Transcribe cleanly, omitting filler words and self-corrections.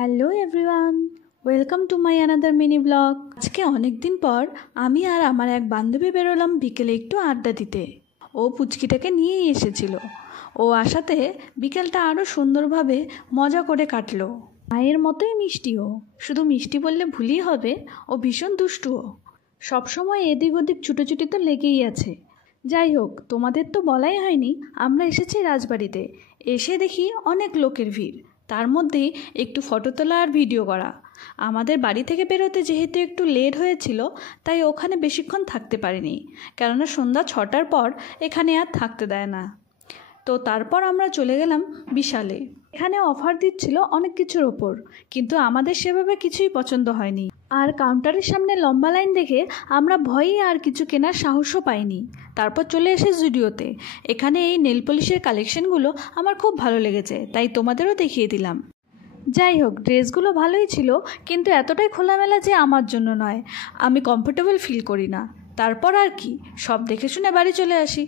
Hello everyone, welcome to my another mini blog. আজকে অনেক দিন পর আমি আর আমার এক বান্ধবী বেরোলাম বিকেলে একটু আড্ডা দিতে। ও পুচকিটাকে নিয়েই এসেছিল। ও আসাতে বিকেলটা আরও সুন্দরভাবে মজা করে কাটলো। মায়ের মতোই মিষ্টিও, শুধু মিষ্টি বললে ভুলই হবে, ও ভীষণ দুষ্টুও। সবসময় এদিক ওদিক ছুটোছুটি তো লেগেই আছে। যাই হোক, তোমাদের তো বলাই হয়নি, আমরা এসেছি রাজবাড়িতে। এসে দেখি অনেক লোকের ভিড়, তার মধ্যেই একটু ফটো তোলা আর ভিডিও করা। আমাদের বাড়ি থেকে বেরোতে যেহেতু একটু লেট হয়েছিল, তাই ওখানে বেশিক্ষণ থাকতে পারিনি, কেননা সন্ধ্যা 6টার পর এখানে আর থাকতে দেয় না। তো তারপর আমরা চলে গেলাম বিশালে। এখানে অফার দিচ্ছিল অনেক কিছুর ওপর, কিন্তু আমাদের সেভাবে কিছুই পছন্দ হয়নি। আর কাউন্টারের সামনে লম্বা লাইন দেখে আমরা ভয়েই আর কিছু কেনার সাহসও পাইনি। তারপর চলে এসে জুডিওতে। এখানে এই নেল পলিশের কালেকশনগুলো আমার খুব ভালো লেগেছে, তাই তোমাদেরও দেখিয়ে দিলাম। যাই হোক, ড্রেসগুলো ভালোই ছিল, কিন্তু এতটাই খোলামেলা যে আমার জন্য নয়, আমি কমফোর্টেবল ফিল করি না। তারপর আর কি, সব দেখে শুনে বাড়ি চলে আসি।